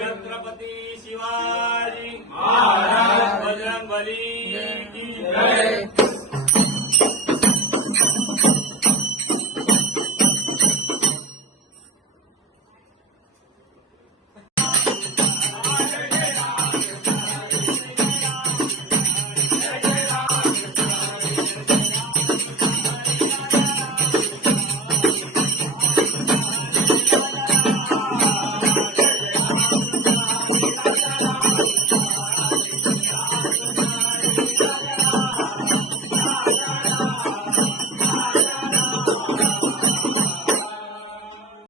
Chhatrapati Shivaji Maharaj Bajrang Bali